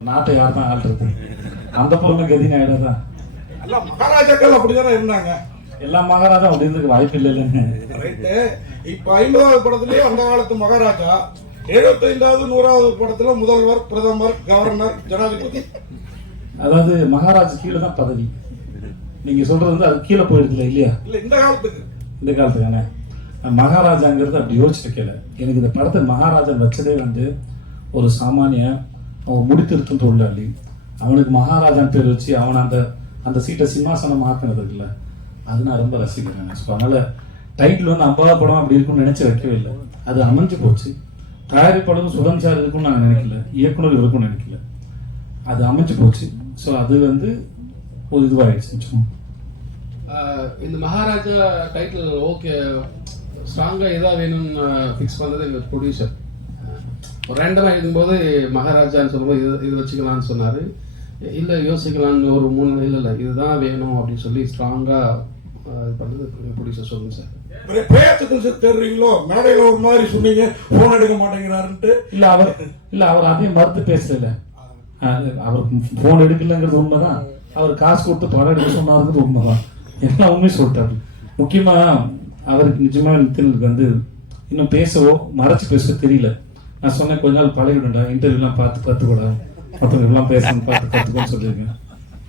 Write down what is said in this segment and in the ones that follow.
நாட்டை யார் தான் ஆள்றது? அந்த பொருளை கதின்னு ஆயிடாதா எல்லாம் மகாராஜாக்கள் அப்படிதானே இருந்தாங்க. எல்லா மகாராஜா அப்படி இருந்துக்கு வாய்ப்பு இல்லை ரைட்டு. இப்ப ஐம்பதாவது படத்திலேயே அந்த காலத்து மகாராஜா எழுபத்தைந்தாவது நூறாவது படத்துல முதல்வர் பிரதமர் கவர்னர் ஜனாதிபதி. அதாவது மகாராஜ் கீழே தான் பதவி. நீங்க சொல்றது வந்து அது கீழே போயிடுதுல இல்லையா? இல்ல இந்த காலத்துக்கு. இந்த காலத்துக்கான. மகாராஜாங்கிறது அப்படி யோசிச்சிருக்கல எனக்கு இந்த படத்தை மகாராஜா வச்சதே வந்து ஒரு சாமானிய அவன் முடித்திருத்தும் தொழிலாளி அவனுக்கு மகாராஜான் பேர் வச்சு அவன் அந்த அந்த சீட்டை சிம்மாசனம் மாத்தினது இருக்குல்ல. அது நான் ரொம்ப ரசிக்கிறேன் ஸோ அதனால் டைட்டில் வந்து அம்பாத படம் அப்படி இருக்கும்னு நினச்சி வைக்கவே இல்லை. அது அமைஞ்சு போச்சு. தயாரிப்பாளரும் சுதன் சார் இருக்கும்னு நான் நினைக்கல. இயக்குனர் இருக்கும்னு நினைக்கல. அது அமைஞ்சு போச்சு. ஸோ அது வந்து ஒரு இதுவாகிடுச்சு இந்த மகாராஜா டைட்டில் ஓகே. ஸ்ட்ராங்காக எதாக வேணும்னு ஃபிக்ஸ் பண்ணது எங்கள் ப்ரொடியூசர் ரேண்டமாக இருக்கும்போது மகாராஜான்னு சொல்லும்போது இது இது வச்சுக்கலாம்னு சொன்னார். இல்லை யோசிக்கலாம்னு ஒரு மூணு இல்லை இல்லை இதுதான் வேணும் அப்படின்னு சொல்லி ஸ்ட்ராங்காக இது பண்ணது ப்ரொடியூசர் சொல்லுங்க சார் பே- பேச்சுக்கு செ- தெரிறீங்களோ மேடையில ஒரு மாதிரி சொன்னீங்க போன் எடுக்க மாட்டேங்கிறாருன்ட்டு. இல்ல அவர் இல்ல அவர் அதையும் மறுத்து பேசல. அவருக்கு போன் எடுக்கலங்கிறது உண்மைதான். அவர் காசு கொடுத்து படம் எடுக்க சொன்னாருங்கிறது உண்மைதான். எல்லாம் உண்மை சொல்லிட்டாரு. முக்கியமா அவருக்கு நிஜமா நித்தினுக்கு வந்து இன்னும் பேசவோ மறைச்சு பேச தெரியல. நான் சொன்னேன் கொஞ்ச நாள் பழகிடும்டா இன்டர்வியூ எல்லாம் பார்த்து கத்துக்கூடா. மற்றவங்க எல்லாம் பேசணும் பார்த்து கத்துக்கோன்னு சொல்லியிருக்கேன்.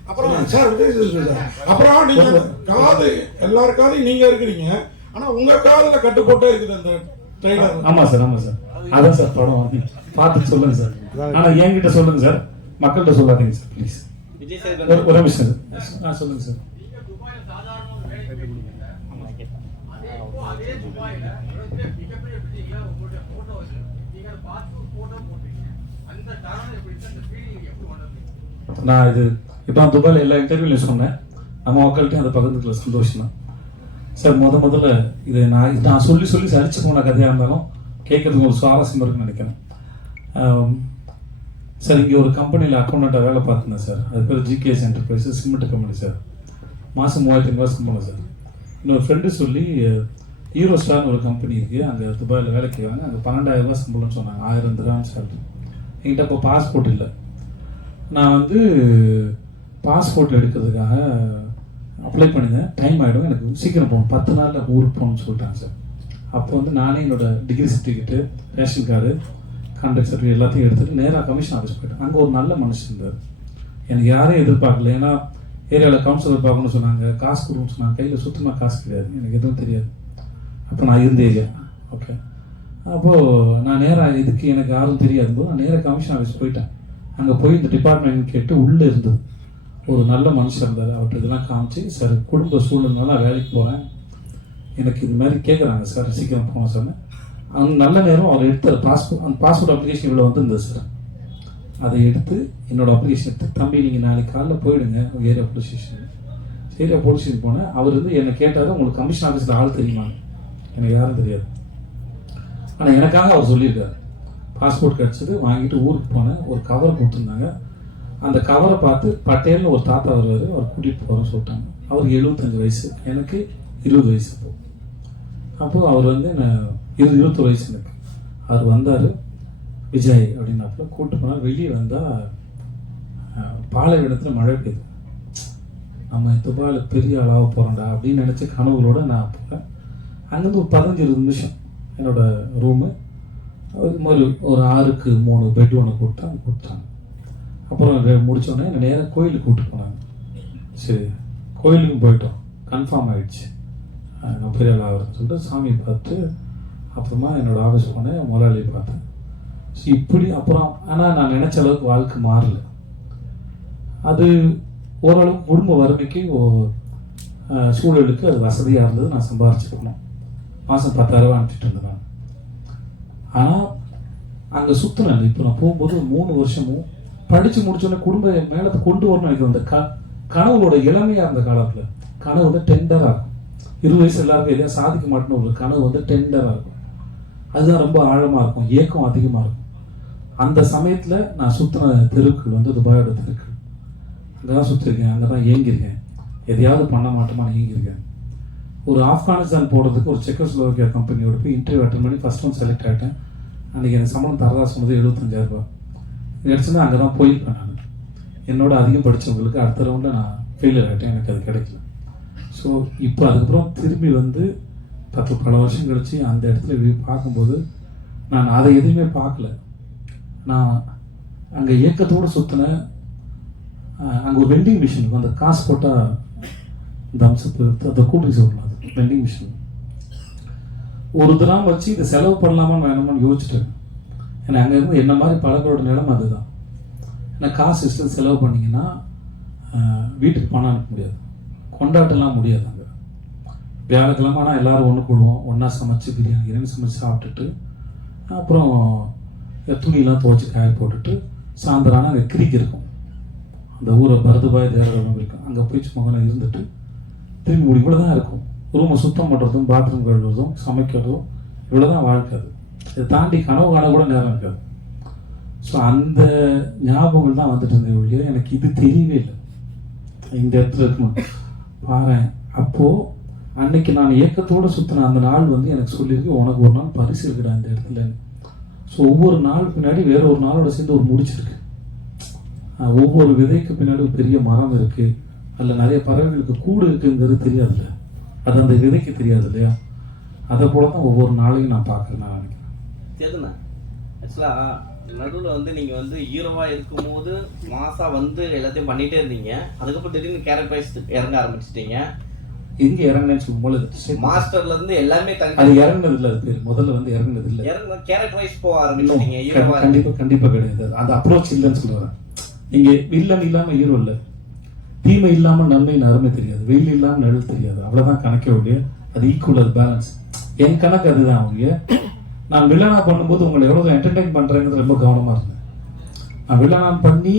அப்புறம் சார் சார் அப்புறம் நீங்க காது எல்லார் காதையும் நீங்க இருக்கிறீங்க. ஆனா உங்க காதுல கட்டுப்போட்டே இருக்குது அந்த ட்ரெய்லர் ஆமா சார் ஆமா சார் அதான் சார் படம். பார்த்து சொல்லுங்க சார் ஆனா என்கிட்ட சொல்லுங்க சார் மக்கள்கிட்ட சொல்லாதீங்க சார் ப்ளீஸ் ஒரு நிமிஷம் ஆ சொல்லுங்க சார் நான் இது இப்போ நான் துபாயில் எல்லா இன்டர்வியூலையும் சொன்னேன் நம்ம மக்கள்கிட்டையும் அதை பகிர்ந்துக்கல சந்தோஷம். தான் சார் முத முதல்ல இது நான் நான் சொல்லி சொல்லி சரிச்சு போன கதையாக இருந்தாலும் கேட்கறதுக்கு ஒரு சுவாரஸ்யம் இருக்குன்னு நினைக்கிறேன். சார் இங்கே ஒரு கம்பெனியில் அக்கௌண்ட்டாக வேலை பார்த்துருந்தேன் சார். அது பேர் GKS enterprise cement company sir. மாதம் மூவாயிரத்து ஐநூறுவா சம்பளம் சார். இன்னொரு ஃப்ரெண்டு சொல்லி ஹீரோ ஸ்டார்னு ஒரு கம்பெனி இருக்குது அங்கே துபாயில் வேலைக்கு வாங்க. அங்கே பன்னெண்டாயிரம் ரூபாய் சம்பளம்னு சொன்னாங்க. ஆயிரம் திராம் சேலரி என்கிட்ட இப்போ பாஸ்போர்ட் இல்லை. நான் வந்து பாஸ்போர்ட் எடுக்கிறதுக்காக அப்ளை பண்ணியிருந்தேன் டைம் ஆகிடும் எனக்கு சீக்கிரம் போகணும். பத்து நாளில் ஊருக்கு போகணும்னு சொல்லிட்டாங்க சார். அப்போ வந்து நானே என்னோட degree certificate ration card contract certificate எல்லாத்தையும் எடுத்துகிட்டு நேராக கமிஷன் ஆஃபீஸ் போயிட்டேன். அங்கே ஒரு நல்ல மனுஷன் இருந்தார். எனக்கு யாரையும் எதிர்பார்க்கல. ஏன்னா ஏரியாவில் கவுன்சிலர் பார்க்கணும்னு சொன்னாங்க. காசு கொடுக்கணும்னு சொன்னாங்க. கையில் சுத்தமாக காசு கிடையாது. எனக்கு எதுவும் தெரியாது. அப்போ நான் இருந்த ஏரியா ஓகே அப்போது நான் நேராக இதுக்கு எனக்கு யாரும் தெரியாது. போது நான் நேராக கமிஷன் ஆஃபீஸ் போயிட்டேன். அங்கே போய் இந்த டிபார்ட்மெண்ட் கேட்டு உள்ளே இருந்தது. ஒரு நல்ல மனுஷன் இருந்தார். அவர்கிட்ட இதெல்லாம் காமிச்சு சார் குடும்ப சூழ்நிலை நான் வேலைக்கு போகிறேன் எனக்கு இது மாதிரி கேட்குறாங்க சார். சீக்கிரம் போகணும் சார் அவங்க நல்ல நேரம் அவர் எடுத்த பாஸ்போர்ட் அந்த பாஸ்போர்ட் அப்ளிகேஷன் இவ்வளோ வந்திருந்தது சார். அதை எடுத்து என்னோடய அப்ளிகேஷன் எடுத்து தம்பி நீங்கள் நாளைக்கு காலைல போயிடுங்க உங்கள் area police station area police station போனேன். அவர் வந்து என்னை கேட்டார் உங்களுக்கு கமிஷன் ஆஃபீஸில் ஆள் தெரியுமா எனக்கு யாரும் தெரியாது. ஆனால் எனக்காக அவர் சொல்லியிருக்காரு. பாஸ்போர்ட் கிடச்சிது வாங்கிட்டு ஊருக்கு போனேன் ஒரு கவர் கொடுத்துருந்தாங்க. அந்த கவரை பார்த்து பட்டேல்னு ஒரு தாத்தா வருவார் அவர் கூட்டிகிட்டு போகிறோம்னு சொல்லிட்டாங்க. அவருக்கு எழுபத்தஞ்சு வயசு எனக்கு இருபது வயசு இப்போ. அப்போது அவர் வந்து என்ன இரு இருபத்தொரு வயசு எனக்கு. அவர் வந்தார் விஜய் அப்படின்னாப்புல கூப்பிட்டு போனால் வெளியே வந்தால் பாலைவனத்தில் மழை பெய்யுது. நம்ம துபாயில் பெரிய ஆளாக போகிறோம்டா அப்படின்னு நினச்சி கனவுகளோடு நான் போகிறேன் அங்கேருந்து ஒரு பதினஞ்சு இருபது நிமிஷம் என்னோட ரூமு அது மாதிரி ஒரு ஆறுக்கு மூணு பெட் ஒன்று கொடுத்தாங்க கொடுத்தாங்க. அப்புறம் ரெ- என்னை நேராக கோயிலுக்கு கூப்பிட்டு போனாங்க. சரி கோயிலுக்கும் போயிட்டோம். கன்ஃபார்ம் ஆகிடுச்சு நான் பெரிய ஆள் ஆகிறேன்னு சொல்லிட்டு சாமியை பார்த்து அப்புறமா என்னோட ஆஃபீஸ் போனேன் முதலாளியை பார்த்தேன். ஸோ இப்படி அப்புறம் ஆனால் நான் நினச்ச அளவுக்கு வாழ்க்கை மாறல. அது ஓரளவுக்கு குடும்ப வறுமைக்கு ஓ- சூழலுக்கு அது வசதியாக இருந்தது நான் சம்பாரிச்சுக்கணும் மாதம் பத்தாயிரம் அனுப்பிச்சிட்டு இருந்தேன் ஆனால் அங்கே சுற்றுனேன் இப்போ நான் போகும்போது மூணு வருஷமும் படித்து முடிச்சோடனே குடும்ப மேலத்தை கொண்டு வரணும் எனக்கு அந்த க கனவுகளோட இளமையாக இருந்த காலத்தில். கனவு வந்து டெண்டராக இருக்கும். இருபது வயசு எல்லாருக்கும் எதையும் சாதிக்க மாட்டேன்னு ஒரு கனவு வந்து டெண்டராக இருக்கும். அதுதான் ரொம்ப ஆழமாக இருக்கும். ஏக்கம் அதிகமாக இருக்கும். அந்த சமயத்தில் நான் சுற்றின தெருக்கள் வந்து துபாயோட தெருக்கள். அங்கே தான் சுற்றிருக்கேன் அங்கே தான் ஏங்கியிருக்கேன் எதையாவது பண்ண மாட்டோமா ஏங்கியிருக்கேன் ஒரு ஆப்கானிஸ்தான் போடுறதுக்கு ஒரு செக்கோஸ்லோவாக்கியா கம்பெனியோட போய் இன்டர்வியூ அட்டன் பண்ணி ஃபஸ்ட் ஒன் செலக்ட் ஆகிட்டேன் அன்றைக்கி எனக்கு சம்பளம் தரதா சொன்னது எழுபத்தஞ்சாயிரரூபா ரூபாய். கிடச்சுன்னா அங்கே தான் போயிருப்பேன் நான். என்னோட அதிகம் படித்தவங்களுக்கு அடுத்த ரவுண்டில் நான் ஃபெயிலியர் ஆகிட்டேன் எனக்கு அது கிடைக்கல. ஸோ இப்போ அதுக்கப்புறம் திரும்பி வந்து பத்து பல வருஷம் கழிச்சு அந்த இடத்துல பார்க்கும்போது நான் அதை எதுவுமே பார்க்கல. நான் அங்கே இயக்கத்தோடு சுற்றினேன் அங்கே ஒரு வெண்டிங் மிஷின் அந்த காசு போட்டால் இந்த அம்சப்பு அந்த கூட்டிங் சொல்லலாம் அது வெண்டிங் மிஷின் ஒரு தினம் வச்சு இதை செலவு பண்ணலாமா வேணாமான்னு யோசிச்சிட்டேன் ஏன்னா அங்கே இருந்து என்ன மாதிரி பழங்களோட நிலைமை அதுதான். ஏன்னா காசு இஷ்டம் செலவு பண்ணிங்கன்னா வீட்டுக்கு பணம் அனுப்ப முடியாது. கொண்டாட்டம்லாம் முடியாது அங்கே. வியாழக்கிழமை ஆனால் எல்லோரும் ஒன்று கூடுவோம். ஒன்றா சமைச்சு பிரியாணி கிரியாணி சமைச்சு சாப்பிட்டுட்டு அப்புறம் துணியெல்லாம் துவைச்சி காய போட்டுட்டு சாயந்தரம் ஆனால் அங்கே கிரிக்கு இருக்கும். அந்த ஊரை பரதுபாய் தேரகம் இருக்கும். அங்கே போய் சும்மா இருந்துட்டு திரும்பி முடி கூட தான் இருக்கும். ரூமை சுத்தம் பண்ணுறதும் பாத்ரூம் கழுவுறதும் சமைக்கிறதும் இவ்வளோ தான் வாழ்க்கை அது. இதை தாண்டி கனவு காண கூட நேரம் இருக்காது. ஸோ அந்த ஞாபகங்கள் தான் வந்துட்டு இருந்தது ஒழிய எனக்கு இது தெரியவே இல்லை. இந்த இடத்துல இருக்கணும். பாரு அப்போது அன்னைக்கு நான் இயக்கத்தோடு சுற்றின அந்த நாள் வந்து எனக்கு சொல்லியிருக்கு உனக்கு ஒரு நாள் பரிசு இருக்குடா அந்த இடத்துல. ஸோ ஒவ்வொரு நாள் பின்னாடி வேற ஒரு நாளோட சேர்ந்து ஒரு முடிச்சிருக்கு ஒவ்வொரு விதைக்கு பின்னாடி ஒரு பெரிய மரம் இருக்குது அதில் நிறைய பறவைகளுக்கு கூடு இருக்குங்கிறது தெரியாதுல்ல. அது அந்த விதைக்கு தெரியாது இல்லையா? அதை போல தான் ஒவ்வொரு நாளையும் நான் பார்க்குறேன் நான் நினைக்கிறேன். எதுண்ணா ஆக்சுவலாக நடுவில் வந்து நீங்கள் வந்து ஹீரோவாக இருக்கும்போது மாசா வந்து எல்லாத்தையும் பண்ணிட்டே இருந்தீங்க. அதுக்கப்புறம் திடீர்னு கேரக்டர் வைஸ் இறங்க ஆரம்பிச்சிட்டீங்க. எங்கே இறங்கினேன்னு சொல்லும்போது அது மாஸ்டர்ல இருந்து எல்லாமே அது தனி இறங்குனது இல்லை அது முதல்ல வந்து இறங்குனது இல்லை இறங்க கேரக்டர் வைஸ் போக ஆரம்பிச்சிட்டீங்க ஹீரோவா கண்டிப்பா கண்டிப்பா கிடையாது. அந்த அப்ரோச் இல்லைன்னு சொல்லுவேன். நீங்க வில்லன் இல்லாம ஹீரோ இல்ல. தீமை இல்லாமல் நன்மையின் அருமை தெரியாது. வெயில் இல்லாமல் நிழல் தெரியாது. அவ்வளோதான் கணக்கே ஒழிய அது ஈக்குவல் அது பேலன்ஸ் என் கணக்கு அதுதான் ஒழிய நான் வில்லனா பண்ணும்போது உங்களை எவ்வளோ என்டர்டைன் பண்ணுறேங்கிறது ரொம்ப கவனமாக இருந்தேன். நான் வில்லனா பண்ணி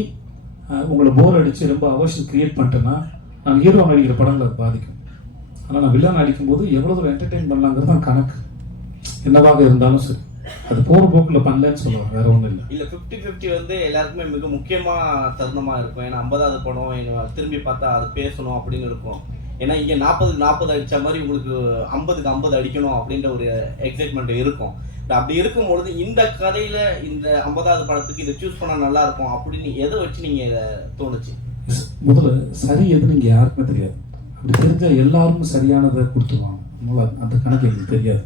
உங்களை போர் அடித்து ரொம்ப அவசியம் கிரியேட் பண்ணிட்டேன்னா நான் ஹீரோ நடிக்கிற படங்கள் அது பாதிக்கும். ஆனால் நான் வில்லன் அடிக்கும்போது எவ்வளவு என்டர்டைன் பண்ணலாங்கிறது தான் கணக்கு. என்னவாக இருந்தாலும் சரி. அது போற போக்குல பண்ணலன்னு சொல்லுவாங்க வேற ஒண்ணும் இல்லை. இல்ல 50 50 வந்து எல்லாருக்குமே மிக முக்கியமா தருணமா இருக்கும். ஏன்னா ஐம்பதாவது படம் திரும்பி பார்த்தா அது பேசணும் அப்படின்னு இருக்கும். ஏன்னா இங்க நாற்பதுக்கு நாற்பது அடிச்ச மாதிரி உங்களுக்கு ஐம்பதுக்கு ஐம்பது அடிக்கணும் அப்படின்ற ஒரு எக்ஸைட்மெண்ட் இருக்கும். அப்படி இருக்கும்பொழுது இந்த கதையில இந்த ஐம்பதாவது படத்துக்கு இதை சூஸ் பண்ணா நல்லா இருக்கும் அப்படின்னு எதை வச்சு நீங்க இதை தோணுச்சு? முதல்ல சரி எதுன்னு இங்க யாருக்குமே தெரியாது. அப்படி தெரிஞ்சா எல்லாரும் சரியானதை கொடுத்துருவாங்க. அதனால அந்த கணக்கு எங்களுக்கு தெரியாது.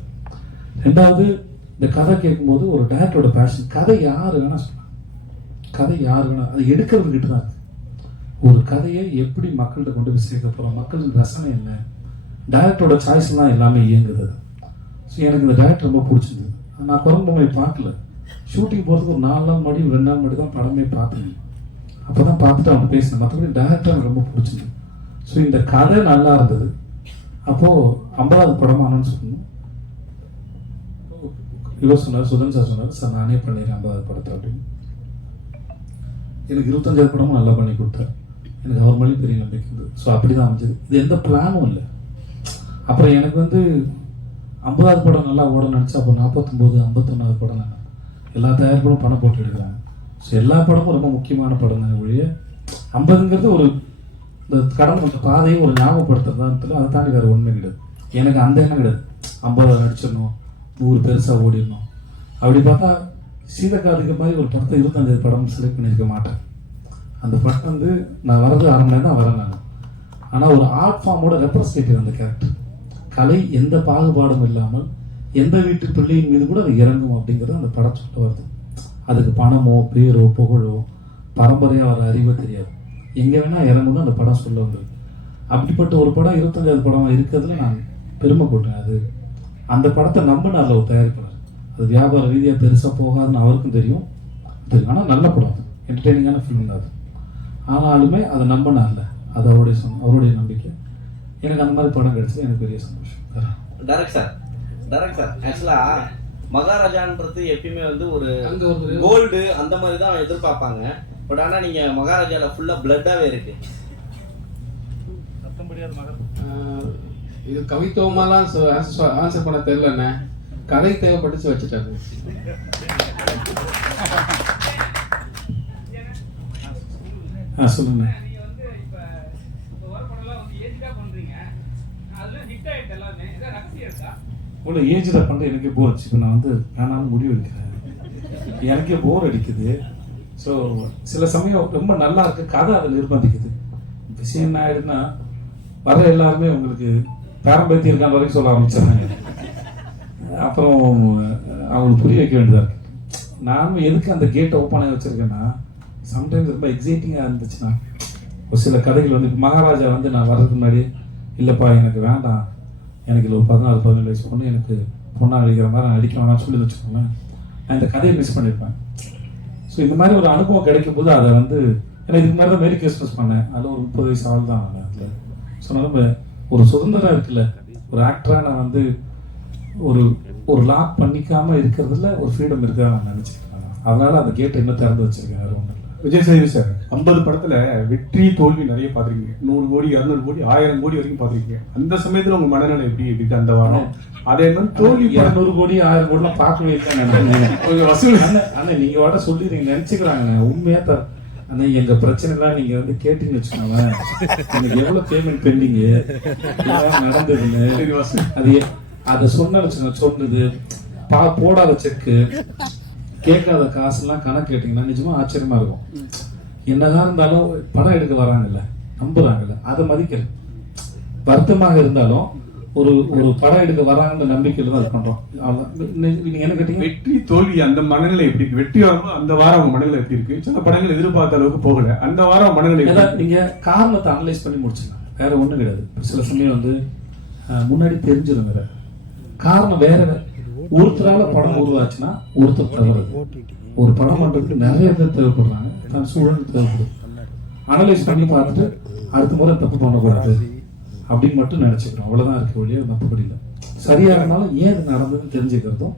ரெண்டாவது இந்த கதை கேட்கும்போது ஒரு டேரக்டரோட பேஷன் கதை யார் வேணால் சொல்லலாம் கதை யார் வேணால் அது எடுக்கிறதுக்கிட்ட தான் இருக்குது ஒரு கதையை எப்படி மக்கள்கிட்ட கொண்டு போய் சேர்க்க போகிறோம் மக்களின் ரசனை என்ன? டேரக்டரோட சாய்ஸ்லாம் எல்லாமே இயங்குது. ஸோ எனக்கு இந்த டேரக்டர் ரொம்ப பிடிச்சிருந்தது. நான் குரம்புமை பார்க்கல. ஷூட்டிங் போகிறதுக்கு ஒரு நாலு நாள் முன்னாடி ரெண்டு நாள் முன்னாடி தான் படமே பார்த்தேன். அப்போ தான் பார்த்துட்டு அவன் பேசினேன். மற்றபடி டேரக்டர் எனக்கு ரொம்ப பிடிச்சிருந்தது. ஸோ இந்த கதை நல்லா இருந்தது. அப்போது ஐம்பதாவது படமானு சொல்லணும் இவர் சொன்னார் சுதன் சார் சொன்னார் சார் நானே பண்ணிடுறேன் ஐம்பதாவது படத்தை அப்படின்னு. எனக்கு இருபத்தஞ்சாவது படமும் நல்லா பண்ணி கொடுத்தேன் எனக்கு அவர் மேலேயும் பெரிய நம்பிக்கை இருந்தது ஸோ அப்படி தான் அமைஞ்சது. இது எந்த பிளானும் இல்லை. அப்புறம் எனக்கு வந்து ஐம்பதாவது படம் நல்லா ஓட நினச்சா அப்போ நாற்பத்தொம்போது ஐம்பத்தொன்னாவது படம் நான் எல்லா தயாரிப்பும் பணம் போட்டு எடுக்கிறாங்க. ஸோ எல்லா படமும் ரொம்ப முக்கியமான படம் தான் ஒழிய ஐம்பதுங்கிறது ஒரு இந்த கடன் கொஞ்சம் பாதையை ஒரு ஞாபகப்படுத்துறதுதான் அதை தாண்டி வேறு ஒன்றுமே கிடையாது. எனக்கு அந்த எண்ணம் கிடையாது. ஐம்பதாவது நடிச்சிடணும் ஊர் பெருசாக ஓடிடணும். அப்படி பார்த்தா சீதக்காதுக்கு மாதிரி ஒரு படத்தை இருபத்தஞ்சாவது படம் செலக்ட் பண்ணியிருக்க மாட்டேன். அந்த படம் வந்து நான் வர்றது அரை மணி தான் வரேன் நான். ஆனால் ஒரு ஆர்ட் ஃபார்மோட ரெப்ரஸன்டேட்டிவ் அந்த கேரக்டர் கலை எந்த பாகுபாடும் இல்லாமல் எந்த வீட்டு பிள்ளையின் மீது கூட அது இறங்கும் அப்படிங்கிறது அந்த படம் சொல்ல வருது. அதுக்கு பணமோ பேரோ புகழோ பரம்பரையாக வர அறிவோ தெரியாது. எங்கே வேணால் இறங்கும் அந்த படம் சொல்ல வந்தது. அப்படிப்பட்ட ஒரு படம் இருபத்தஞ்சாவது படம் இருக்கிறதுல நான் பெருமை அது அந்த படத்தை நம்பினார்ல ஒரு தயாரிப்பாளர். அது வியாபார ரீதியாக பெருசாக போகாதுன்னு அவருக்கும் தெரியும். தெரியும். ஆனால் நல்ல படம் அது. என்டர்டெய்னிங்கான ஃபிலிம் தான் அது. ஆனாலுமே அதை நம்பினார்ல. அது அவருடைய சொந்த அவருடைய நம்பிக்கை. எனக்கு அந்த மாதிரி படம் கிடைச்சது எனக்கு பெரிய சந்தோஷம். Direct sir. Direct sir. Actually மகாராஜான்றது எப்பயுமே வந்து ஒரு அங்க ஒரு கோல்டு அந்த மாதிரி தான் எதிர்பார்ப்பாங்க. பட் ஆனா நீங்க மகாராஜால ஃபுல்லா பிளட்டாவே இருக்கு. ஆஹ், இது கவித்துவமாலாம் ஆன்சர் பண்ண தெரியலண்ணே. கதை தேவைப்பட்டுச்சு வச்சுட்டாங்க ஆ சொல்லுங்க நீங்க வந்து இப்ப இப்ப வர படம்லாம் வந்து ஏஜ்டா பண்றீங்க அதுல ஹிட் ஆயிட்டு எல்லாமே ஏதாவது ரகசியம் இருக்கா இவ்வளோ ஏஜில் பண்ணுற எனக்கே போர் அடிச்சு. இப்போ நான் வந்து வேணாலும் முடிவு எடுக்கிறேன். எனக்கே போர் அடிக்குது. ஸோ சில சமயம் ரொம்ப நல்லா இருக்கு. கதை அதை நிர்பந்திக்குது. விஷயம் என்ன ஆயிடுன்னா வர எல்லாருமே உங்களுக்கு பேரம்பேத்தி இருக்கான வரைக்கும் சொல்ல ஆரம்பிச்சாங்க அப்புறம் அவங்களுக்கு புரிய வைக்க வேண்டியதாக இருக்கு. நானும் எதுக்கு அந்த கேட்டை ஓப்பன் ஆகி வச்சிருக்கேன்னா சம்டைம்ஸ் ரொம்ப எக்ஸைட்டிங்காக இருந்துச்சுன்னா ஒரு சில கதைகள் வந்து மகாராஜா வந்து நான் வர்றதுக்கு முன்னாடி இல்லைப்பா எனக்கு வேண்டாம். எனக்கு இல்லை ஒரு பதினாறு பதினேழு வயசு பொண்ணு எனக்கு பொண்ணா அடிக்கிற மாதிரி நான் அடிக்க வேணாம் சொல்லி வச்சுக்கோங்களேன். நான் இந்த கதையை மிஸ் பண்ணியிருப்பேன் ஸோ இந்த மாதிரி ஒரு அனுபவம் கிடைக்கும் போது அதை வந்து ஏன்னா இதுக்கு மாதிரி தான் மேரி கிறிஸ்மஸ் பண்ணேன். அதில் ஒரு முப்பது வயசு ஆள் தான் அதில். ஸோ நம்ம ஒரு சுதந்திரம் இருக்குல்ல? ஒரு ஆக்டராக நான் வந்து ஒரு ஒரு லாக் பண்ணிக்காம இருக்கிறதுல ஒரு ஃப்ரீடம் இருக்கிறதா நான் நினச்சிக்கிறேன் அதனால அந்த கேட்டை இன்னும் திறந்து வச்சிருக்கேன் வேறு ஒன்றும் இல்லை. விஜய் சேது சார் ஐம்பது படத்துல வெற்றி தோல்வி நிறைய பார்த்திருக்கீங்க. நூறு கோடி இரநூறு கோடி ஆயிரம் கோடி வரைக்கும் பார்த்திருக்கீங்க. அந்த சமயத்துல உங்க மனநிலை எப்படி இருக்கு அந்த வாரம்? அதே மாதிரி தோல்வி இரநூறு கோடி ஆயிரம் கோடிலாம் பார்க்கவே இல்லை வசூல். அண்ணா அண்ணா நீங்க வாட சொல்லிடுறீங்க நினைச்சுக்கிறாங்க உண்மையா த அண்ணா எங்க பிரச்சனைலாம் நீங்க வந்து கேட்டீங்கன்னு வச்சுக்கோங்களேன். எனக்கு எவ்வளவு பேமெண்ட் பெண்டிங்கு நடந்ததுன்னு. அது அதை சொன்ன வச்சுங்க சொன்னது. பா போடாத செக்கு கேட்காத காசுலாம் கணக்கு கேட்டிங்கன்னா நிஜமா ஆச்சரியமா இருக்கும். என்னதான் இருந்தாலும் படம் எடுக்க வராங்கல்ல நம்புறாங்கல்ல அதை மதிக்கிறேன் வருத்தமாக இருந்தாலும் ஒரு ஒரு படம் எடுக்க வராங்கன்ற நம்பிக்கையில தான் இது பண்றோம். அவ்வளவுதான். நீ- நீங்க என்ன கேட்டீங்க? வெற்றி தோல்வி அந்த மனநிலை எப்படி இருக்கு? வெற்றி வாரம் அந்த வாரம் மனநிலை எப்படி இருக்கு? சில படங்கள் எதிர்பார்த்த அளவுக்கு போகல. அந்த வாரம் மனநிலை நீங்க காரணத்தை அனலைஸ் பண்ணி முடிச்சுங்க வேற ஒண்ணும் கிடையாது. சில சமயம் வந்து முன்னாடி தெரிஞ்சிடும் வேற காரணம் வேற ஒருத்தரால படம் உருவாச்சுன்னா ஒருத்தர் தவறு. ஒரு படம் பண்றதுக்கு நிறைய பேர் தேவைப்படுறாங்க. சூழல் தேவைப்படுது அனலைஸ் பண்ணி பார்த்துட்டு அடுத்த முறை தப்பு பண்ணக்கூடாது. அப்படின்னு மட்டும் நினைச்சுக்கிறோம் அவ்வளோதான் இருக்க வழியாக மற்றபடி இல்லை. சரியாக இருந்தாலும் ஏன் இது நடந்ததுன்னு தெரிஞ்சுக்கிறதும்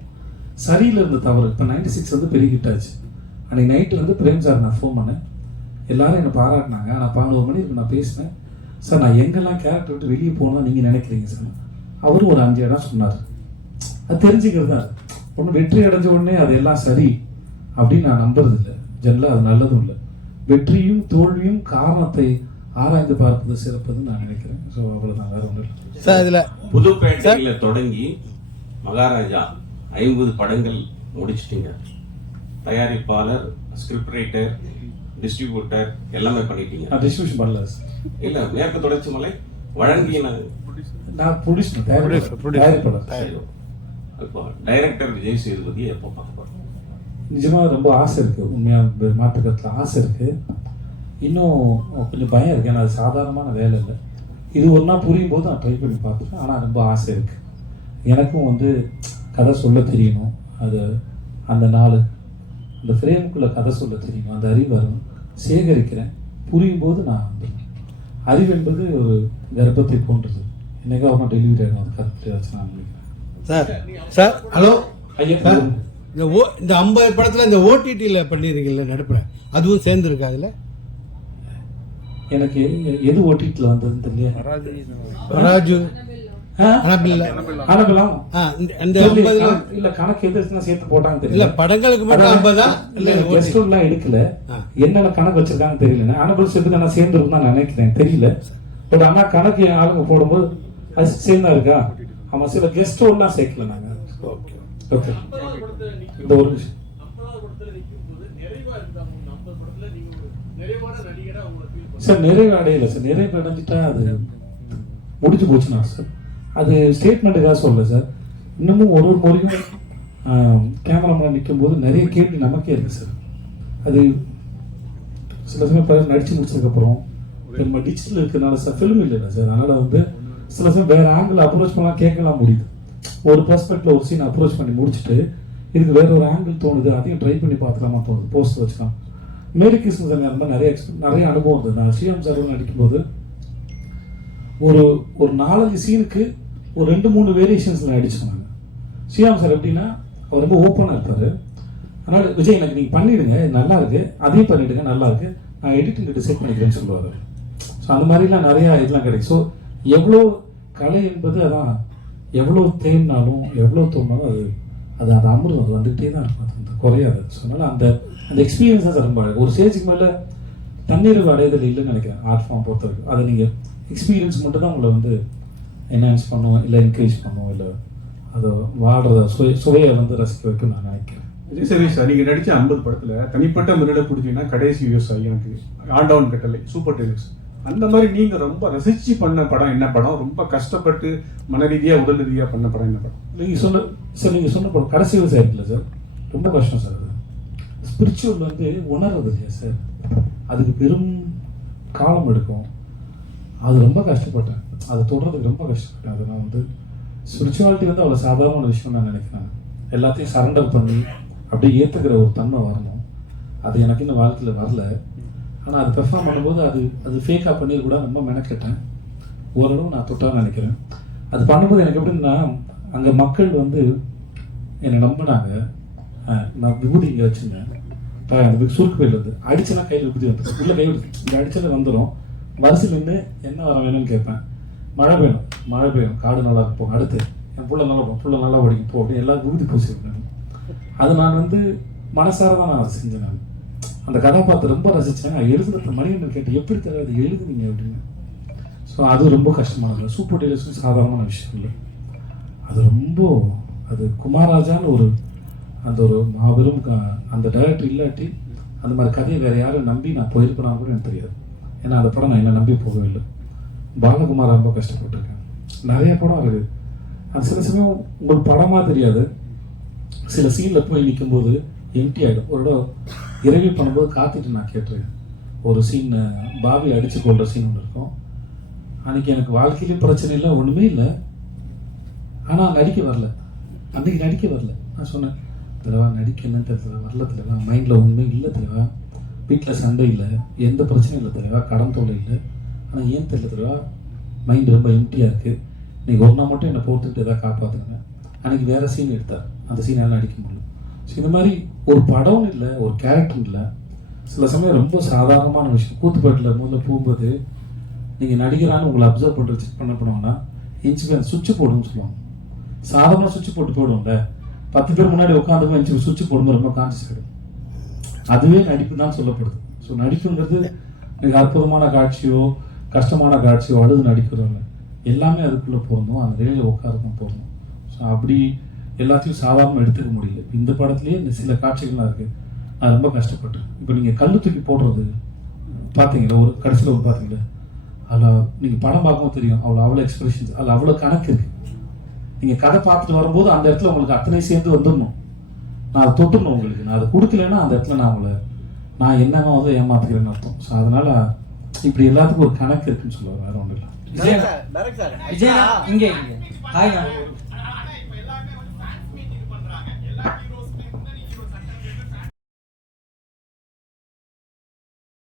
சரியில் இருந்த தவறு. இப்போ நைன்டி சிக்ஸ் வந்து பெரிய ஹிட் ஆச்சு. அன்னைக்கு நைட்டு வந்து பிரேம் சார் நான் ஃபோன் பண்ணேன். எல்லாரும் என்னை பாராட்டினாங்க. நான் பதினோரு மணி இருக்கு நான் பேசினேன். சார் நான் எங்கெல்லாம் கேரக்டர் விட்டு வெளியே போகணும்னு நீங்கள் நினைக்கிறீங்க சார் அவரும் ஒரு அஞ்சு இடம் சொன்னார். அது தெரிஞ்சுக்கிறது? தான் ஒன்று வெற்றி அடைஞ்ச உடனே அது எல்லாம் சரி அப்படின்னு நான் நம்புறது இல்லை ஜென்ரலாக அது நல்லதும் இல்லை. வெற்றியும் தோல்வியும் காரணத்தை ஆராய்ந்து பார்ப்பது சிறப்புன்னு நான் நினைக்கிறேன். ஸோ அவ்வளோதான் வேற ஒன்றும் சார் இதுல புதுப்பேட்டையில தொடங்கி மகாராஜா ஐம்பது படங்கள் முடிச்சிட்டீங்க. தயாரிப்பாளர் ஸ்கிரிப்ட் ரைட்டர் டிஸ்ட்ரிபியூட்டர் எல்லாமே பண்ணிட்டீங்க. நான் டிஸ்ட்ரிபியூஷன் பண்ணல சார் இல்ல மேற்கு தொடர்ச்சி மலை வழங்கிய நான் ப்ரொடியூஸ் தயாரிப்பாளர். தயாரிப்பாளர். சரி. இப்போ டைரக்டர் விஜய் சேதுபதி எப்போ பார்க்க போறோம் நிஜமா ரொம்ப ஆசை இருக்கு. உண்மையா மாற்றுக்கிறதுல ஆசை இருக்கு. இன்னும் கொஞ்சம் பயம் இருக்கு. ஏன்னா அது சாதாரணமான வேலை இல்லை. இது ஒரு நாள் புரியும் போது நான் ட்ரை பண்ணி பார்த்துருக்கேன் ஆனால் ரொம்ப ஆசை இருக்கு. எனக்கும் வந்து கதை சொல்ல தெரியணும். அது அந்த நாள் அந்த ஃப்ரேமுக்குள்ள கதை சொல்ல தெரியணும். அந்த அறிவு வரும் சேகரிக்கிறேன். புரியும் போது நான் வந்து அறிவு என்பது ஒரு கர்ப்பத்தை போன்றது என்னைக்கா ஒரு டெலிவரி ஆகும் அது கருத்து நான் நினைக்கிறேன். Sir sir hello? ஐயா சார் இந்த ஓ இந்த ஐம்பது படத்துல இந்த ஓடிடியில் பண்ணிருக்கீங்கல்ல நடுப்புற? அதுவும் சேர்ந்துருக்கா அதுல? எனக்கு எது ஓட்டிட்டுல வந்ததுன்னு தெரியல இல்ல கணக்கு எது இருக்குன்னா சேர்த்து போட்டாங்க இல்ல தெரியல படங்களுக்கு மட்டும் எடுக்கல. என்னென்ன கணக்கு வச்சிருக்காங்க தெரியல அனுபவம் சேர்த்து நான் சேர்ந்து இருக்கும் நான் நினைக்கிறேன். தெரியல. பட் ஆனா கணக்கு என் ஆளுங்க போடும்போது அது சேர்ந்தா இருக்கா? ஆமா சில கெஸ்ட் எல்லாம் சேர்க்கல நாங்க. ஓகே. இந்த ஒரு நிமிஷம். சார் நிறைவு அடையலை சார். நிறைவு அடைஞ்சிட்டா அது முடிஞ்சு போச்சுனா சார். அது ஸ்டேட்மெண்ட்டுக்காக சொல்லலை சார். இன்னமும் ஒரு ஒரு முறையும் கேமராமேன் நிற்கும் போது நிறைய கேள்வி நமக்கே இருக்குது சார். அது சில சமயம் பலர் நடிச்சு முடிச்சதுக்கப்புறம் நம்ம டிஜிட்டல் இருக்கிறனால சார் ஃபிலிம் இல்லைல்ல சார். அதனால் வந்து சில சமயம் வேறு ஆங்கிள் அப்ரோச் பண்ணலாம் கேட்கலாம் முடியுது. ஒரு பெர்ஸ்பெக்டில் ஒரு சீன் அப்ரோச் பண்ணி முடிச்சுட்டு இதுக்கு வேற ஒரு ஆங்கிள் தோணுது அதையும் ட்ரை பண்ணி பார்த்துக்கலாமா தோணுது. போஸ்ட் வச்சுக்கலாம். மேரி கிருஷ்ணன் அந்த மாதிரி நிறைய எக்ஸ்பீரியன் நிறைய அனுபவம் இருந்தது. நான் ஸ்ரீராம் சார் நடிக்கும்போது ஒரு ஒரு நாலஞ்சு சீனுக்கு ஒரு ரெண்டு மூணு வேரியேஷன்ஸில் நடிச்சோம் நாங்கள் ஸ்ரீராம் சார் எப்படின்னா அவர் ரொம்ப ஓப்பனாக இருப்பார். அதனால் விஜய் எனக்கு நீங்கள் பண்ணிவிடுங்க நல்லா இருக்கு. அதையும் பண்ணிவிடுங்க நல்லா இருக்கு. நான் எடிட்டிங் டிசைட் பண்ணிக்கிறேன்னு சொல்லுவார். ஸோ அந்த மாதிரிலாம் நிறையா இதெல்லாம் கிடைக்கும். ஸோ எவ்வளோ கலை என்பது அதான் எவ்வளோ தேன்னாலும் எவ்வளோ தோணாலும் அது அது அது அமிர்தம் அது வந்துகிட்டே தான் இருக்கும். அது குறையாது. அதனால அந்த அந்த எக்ஸ்பீரியன்ஸ் தான் ரொம்ப அழகு. ஒரு ஸ்டேஜுக்கு மேலே தண்ணீர் அடையதில் இல்லைன்னு நினைக்கிறேன் ஆர்ட் ஃபார்ம் பொறுத்த வரைக்கும் அதை நீங்கள் எக்ஸ்பீரியன்ஸ் மட்டும் தான் உங்களை வந்து என்ஹான்ஸ் பண்ணுவோம் இல்லை என்கரேஜ் பண்ணுவோம் இல்லை அதை வாடுறத சுவை சுவையை வந்து ரசிக்க வைக்கும் நான் நினைக்கிறேன். விஜய் சர்வீஸ் சார் நீங்க நடிச்ச ஐம்பது படத்துல தனிப்பட்ட முறையில் பிடிச்சீங்கன்னா கடைசி விவசாயி எனக்கு ஆண்டவன் கட்டளை சூப்பர் டெலிக்ஸ் அந்த மாதிரி நீங்க ரொம்ப ரசிச்சு பண்ண படம் என்ன படம்? ரொம்ப கஷ்டப்பட்டு மன ரீதியா உடல் ரீதியா பண்ண படம் என்ன படம்? நீங்க சொன்ன சார் நீங்கள் சொன்ன படம் கடைசி விவசாயம் இல்லை சார். ரொம்ப கஷ்டம் சார் அது. ஸ்பிரிச்சுவல் வந்து உணர்றது இல்லையா சார்? அதுக்கு பெரும் காலம் எடுக்கும். அது ரொம்ப கஷ்டப்பட்டேன். அதை தொடர்றதுக்கு ரொம்ப கஷ்டப்பட்டேன். அது நான் வந்து ஸ்பிரிச்சுவாலிட்டி வந்து அவ்வளோ சாதாரண விஷயம் நான் நினைக்கிறேன். எல்லாத்தையும் சரண்டர் பண்ணி அப்படியே ஏற்றுக்கிற ஒரு தன்மை வரணும். அது எனக்கு இன்னும் வாழ்க்கையில் வரல. ஆனால் அது பெர்ஃபார்ம் பண்ணும்போது அது அது ஃபேக்காக பண்ணிடக்கூட ரொம்ப மெனக்கெட்டேன். ஓரளவு நான் தொட்டான்னு நினைக்கிறேன். அது பண்ணும்போது எனக்கு எப்படின்னா அங்கே மக்கள் வந்து என்னை நம்பினாங்க. நான் விபூதி இங்கே வச்சுருந்தேன். அந்த சுருக்கு பையில் வந்து. அடிச்சனா கையில் விபூதி வந்துடும் உள்ள கை விடுது இந்த அடிச்சல வந்துடும் வரிசையில் நின்று என்ன வர வேணும்னு கேட்பேன். மழை பெய்யும் மழை பெய்யும் காடு நல்லா இருக்கும். அடுத்து. என் புள்ள நல்லா போ புள்ள நல்லா படிக்கும். போ அப்படின்னு எல்லாம் விபூதி பூசிருக்கேன் அது நான் வந்து மனசார தான் நான் செஞ்சேன் நான். அந்த கதாபாத்திரம் ரொம்ப ரசித்தேன் எழுதுறது மணிகண்டன் கேட்டு எப்படி தெரியாது? எழுதுனீங்க அப்படின்னு. ஸோ அது ரொம்ப கஷ்டமானது சூப்பர் டீலர்ஸும் சாதாரணமான விஷயம் இல்லை அது ரொம்ப அது குமாராஜான்னு ஒரு அந்த ஒரு மாபெரும் அந்த டைரக்டர் இல்லாட்டி அந்த மாதிரி கதையை வேறு யாரும் நம்பி நான் போயிருப்பேனா கூட எனக்கு தெரியாது. ஏன்னா அந்த படம் நான் என்ன நம்பி போகவே இல்லை. பாலகுமார் ரொம்ப கஷ்டப்பட்டிருக்கேன். நிறைய படம் இருக்குது அது சில சமயம் உங்களுக்கு படமாக தெரியாது. சில சீனில் போய் நிற்கும்போது எம்டி ஆகிடும் ஒரு இடம் இரவி பண்ணும்போது காத்துட்டு நான் கேட்டிருக்கேன். ஒரு சீன் பாபி அடித்து கொள்கிற சீன் ஒன்று இருக்கும். அன்றைக்கி எனக்கு வாழ்க்கையிலேயும் பிரச்சனை இல்லை ஒன்றுமே இல்லை. ஆனால் நடிக்க வரல. அன்றைக்கி நடிக்க வரல. நான் சொன்னேன் தலைவா நடிக்க என்னன்னு தெரியல வரல தலைவா மைண்டில் ஒன்றுமே இல்லை தலைவா வீட்டில் சண்டை இல்லை எந்த பிரச்சனையும் இல்லை தலைவா கடன் தொல்லை இல்லை. ஆனால் ஏன் தெரியல தலைவா மைண்ட் ரொம்ப எம்டியாக இருக்குது நீங்கள் ஒரு நாள் மட்டும் என்னை போட்டுட்டு எதாவது காப்பாற்றுங்க அன்னைக்கு வேறு சீன் எடுத்தார் அந்த சீனால் நடிக்க முடியல. ஸோ இந்த மாதிரி ஒரு படம் இல்லை ஒரு கேரக்டர் இல்லை சில சமயம் ரொம்ப சாதாரணமான விஷயம். கூத்துப்பாட்டில் முதல்ல போகும்போது நீங்கள் நடிகரான்னு உங்களை அப்சர்வ் பண்ணுறது செக் பண்ண போனோம்னா இன்ச்சு அந்த சுவிட்ச் போடுன்னு சொல்லுவாங்க. சாதாரண சுவிட்ச் போட்டு போடுவோம்ல பத்து பேர் முன்னாடி உட்காந்து இன்ச்சு சுவிட்ச் போடும்போது ரொம்ப கான்சியஸ் ஆகிடும் அதுவே நடிப்பு தான் சொல்லப்படுது. ஸோ நடிப்புங்கிறது மிக அற்புதமான காட்சியோ கஷ்டமான காட்சியோ அழுது நடிக்கிறவங்க எல்லாமே அதுக்குள்ளே போகணும் அந்த ரேடியோ உட்காரணும் போகணும் ஸோ அப்படி எல்லாத்தையும் சாதாரண எடுத்துக்க முடியல. இந்த படத்துலேயே இந்த சில காட்சிகள்லாம் இருக்குது நான் ரொம்ப கஷ்டப்பட்டேன். இப்போ நீங்கள் கல் தூக்கி போடுறது பார்த்தீங்களா? ஒரு கடைசியில் ஒரு பார்த்தீங்களா? அதில் நீங்கள் படம் பார்க்கும்போது தெரியும். அவ்வளோ அவ்வளோ எக்ஸ்பிரஷன்ஸ் அதில் அவ்வளோ கணக்கு இருக்குது நீங்கள் கதை பார்த்துட்டு வரும்போது அந்த இடத்துல உங்களுக்கு அத்தனை சேர்ந்து வந்துடணும். நான் அதை தொட்டுணும் உங்களுக்கு. நான் அதை கொடுக்கலன்னா அந்த இடத்துல நான் உங்களை நான் என்னவோ வந்து ஏமாத்துக்கிறேன்னு அர்த்தம். ஸோ அதனால இப்படி எல்லாத்துக்கும் ஒரு கணக்கு இருக்குன்னு சொல்லுவார் வேற ஒன்றும் இல்லை. விஜய் இங்க இங்க. ஹாய் நான்